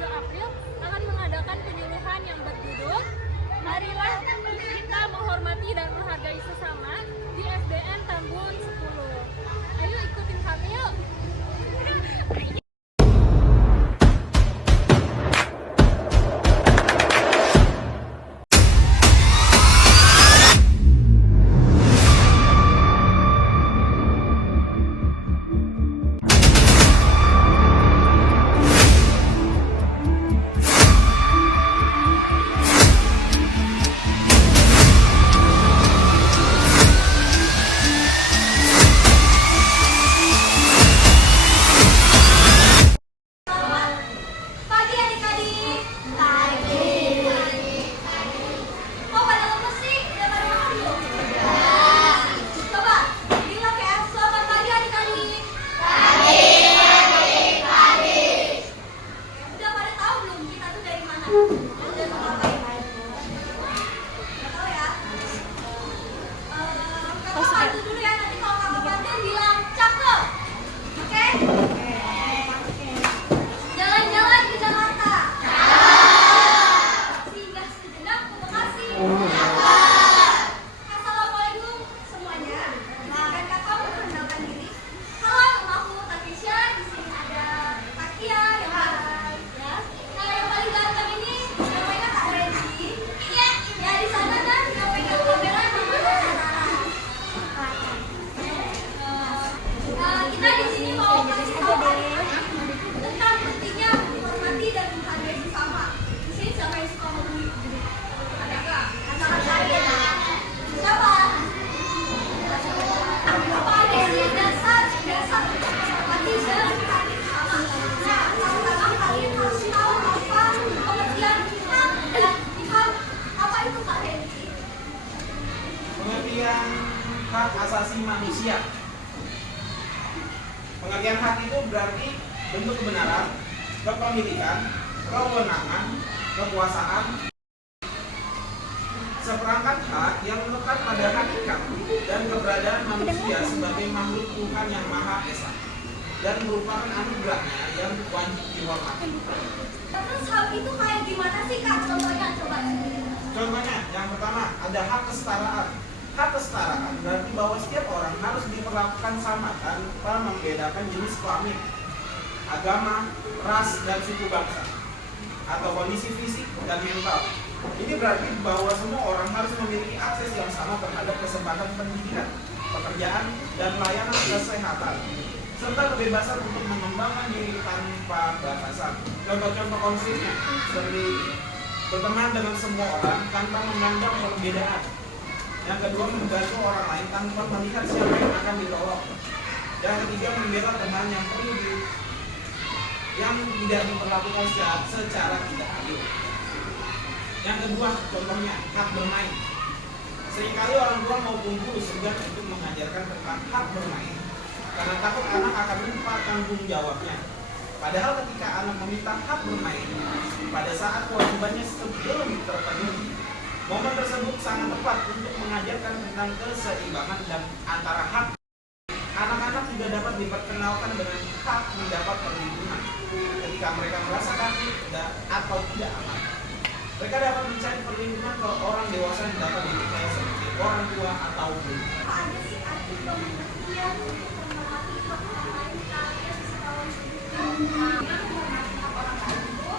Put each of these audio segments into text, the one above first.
7 April akan mengadakan penyuluhan yang berjudul Marilah kita menghormati dan menghargai sesama di SDN Tambun 10. Ayo ikutin kami yuk. Pengertian hak asasi manusia. Pengertian hak itu berarti bentuk kebenaran, kepemilikan, kewenangan, kekuasaan, seperangkat hak yang melekat pada hakikat dan keberadaan manusia sebagai makhluk Tuhan yang Maha Esa dan merupakan anugerahnya yang wajib dihormati. Terus hal itu kayak gimana sih Kak? Contohnya coba. Contohnya, yang pertama ada hak kesetaraan. Hak kesetaraan berarti bahwa setiap orang harus diperlakukan sama tanpa membedakan jenis kelamin, agama, ras, dan suku bangsa, atau kondisi fisik dan mental. Ini berarti bahwa semua orang harus memiliki akses yang sama terhadap kesempatan pendidikan, pekerjaan, dan layanan kesehatan, serta kebebasan untuk mengembangkan diri tanpa batasan. Contoh-contoh konfliknya seperti berteman dengan semua orang tanpa memandang perbedaan. Yang kedua, membantu orang lain tanpa melihat siapa yang akan ditolong. Yang ketiga, membela teman yang tidak diperlakukan secara tidak adil. Yang kedua, contohnya hak bermain. Seringkali orang tua maupun guru segan untuk mengajarkan tentang hak bermain karena takut anak akan lupa tanggung jawabnya. Padahal ketika anak meminta hak bermain pada saat kewajibannya sebelum terpenuhi, momen tersebut sangat tepat untuk mengajarkan tentang keseimbangan dan antara hak. Anak-anak juga dapat diperkenalkan dengan hak mendapat perlindungan ketika mereka merasa takut atau tidak aman. Mereka dapat mencari perlindungan ke orang dewasa yang dapat dipercaya seperti orang tua atau guru. Ada sih arti pengertian untuk menghormati hak orang lain kalian setahu juga. Menghormati hak orang lain itu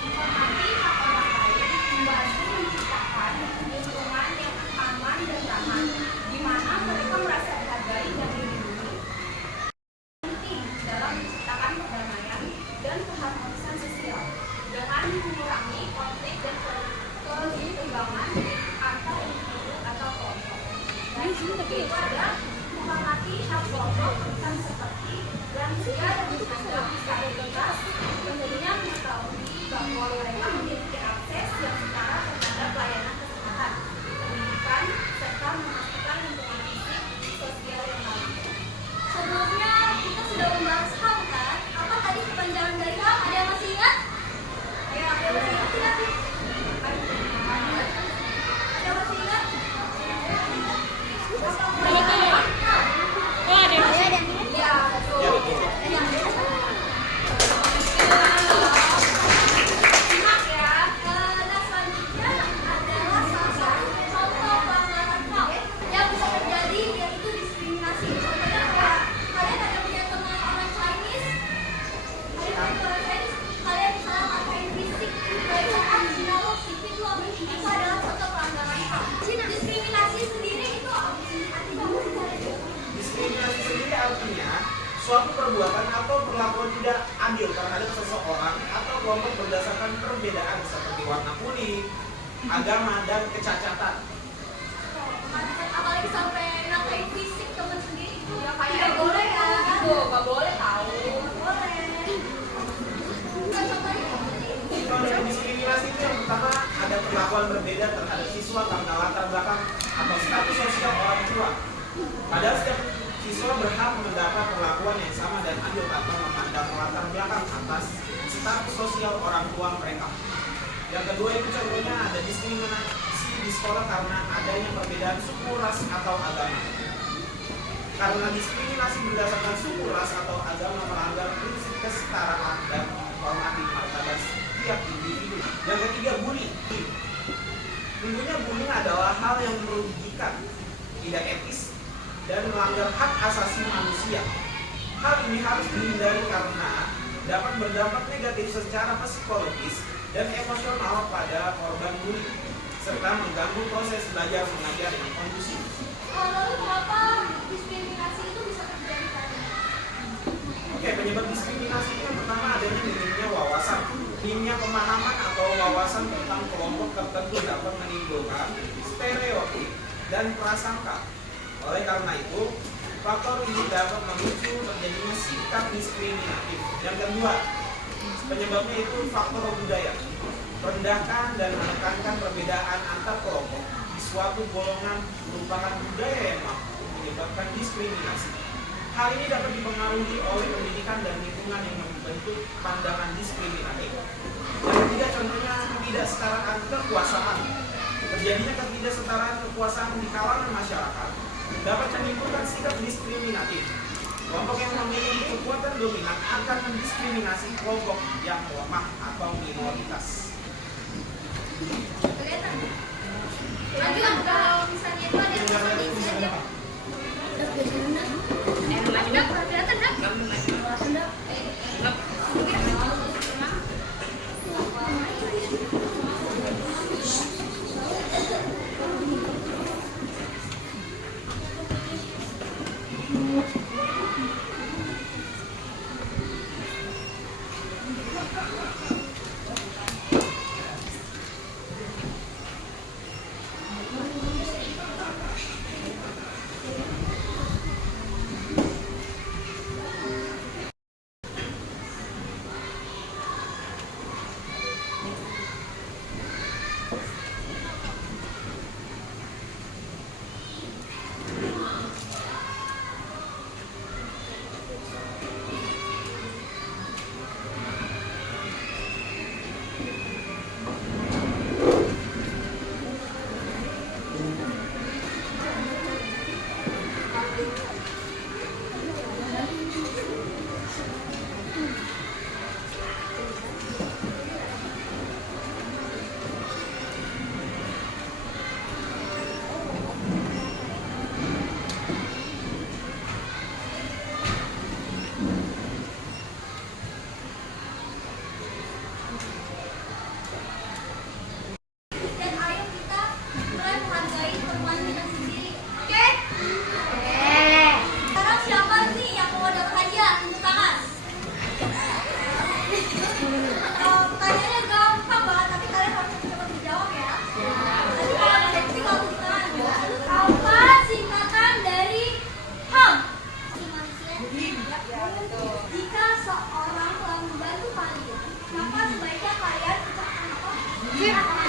menghormati hak orang lain membantu menciptakan lingkungan yang aman dan nyaman, di mana mereka merasa dihargai dan dilindungi. Penting dalam menciptakan perdamaian dan keharmonisan sosial dengan mengurangi konflik dan keseimbangan antar individu atau kelompok. Dan itu adalah menghormati hak kelompok bukan seperti lansia dan penyandang disabilitas, tentunya mengetahui bahwa mereka memiliki akses yang setara terhadap layanan kesehatan, pendidikan, serta memastikan lingkungan fisik, sosial yang baik. Sebelumnya kita sudah membahas HAM kan? Apa tadi kepanjangan dari HAM? Ada yang masih ingat? Ayo, ada yang masih ingat tidak sih? Ada yang masih ingat? Apa kepanjangan HAM? Oh, ada yang Iya, betul. suatu perbuatan atau perlakuan tidak adil terhadap seseorang atau kelompok berdasarkan perbedaan seperti warna kulit, agama, dan kecacatan. Apalagi sampai ngatain fisik teman sendiri itu Ya kayak tidak boleh ya. Itu nggak boleh tahu. Nggak boleh. Bukan contohnya Konsep diskriminasi itu yang pertama ada perlakuan berbeda terhadap siswa karena latar belakang atau status sosial orang tua. Padahal setiap siswa berhak mendapat perlakuan yang sama dan adil tanpa memandang latar belakang atas status sosial orang tua mereka. Yang kedua itu contohnya ada diskriminasi di sekolah karena adanya perbedaan suku, ras, atau agama. Karena diskriminasi berdasarkan suku, ras, atau agama melanggar prinsip kesetaraan dan menghormati martabat setiap individu. Yang ketiga, bullying. Tentunya bullying adalah hal yang merugikan, tidak etis, dan melanggar hak asasi manusia. Hal ini harus dihindari karena dapat berdampak negatif secara psikologis dan emosional pada korban bullying, serta mengganggu proses belajar mengajar yang kondusif. lalu kenapa diskriminasi itu bisa terjadi tadi? Oke, penyebab diskriminasi itu yang pertama adanya minimnya wawasan. Minimnya pemahaman atau wawasan tentang kelompok tertentu dapat menimbulkan stereotip dan prasangka. Oleh karena itu, faktor ini dapat memicu terjadinya sikap diskriminatif. Yang kedua, penyebabnya itu faktor budaya. Merendahkan dan menekankan perbedaan antar kelompok di suatu golongan merupakan budaya yang mampu menyebabkan diskriminasi. Hal ini dapat dipengaruhi oleh pendidikan dan lingkungan yang membentuk pandangan diskriminatif. Yang ketiga, contohnya ketidaksetaraan kekuasaan. Terjadinya ketidaksetaraan kekuasaan di kalangan masyarakat dapat menimbulkan sikap diskriminatif. Kelompok yang memiliki kekuatan dominan akan mendiskriminasi kelompok yang lemah atau minoritas. Kelihatan? Lanjut, kalau misalnya itu ada yang kondisi aja. Udah kelihatan kan? Dan ayo kita mulai menghargai teman kita sendiri. Oke? Sekarang siapa nih yang mau dapat hadiah? Tunjuk tangan. Pertanyaannya gampang banget, tapi kalian harus cepat dijawab ya. Nanti kalau ada seksi kalau tunjuk tangan. Apa singkatan dari HAM? Jika seorang telah membantu kalian, maka sebaiknya kalian ucapkan apa?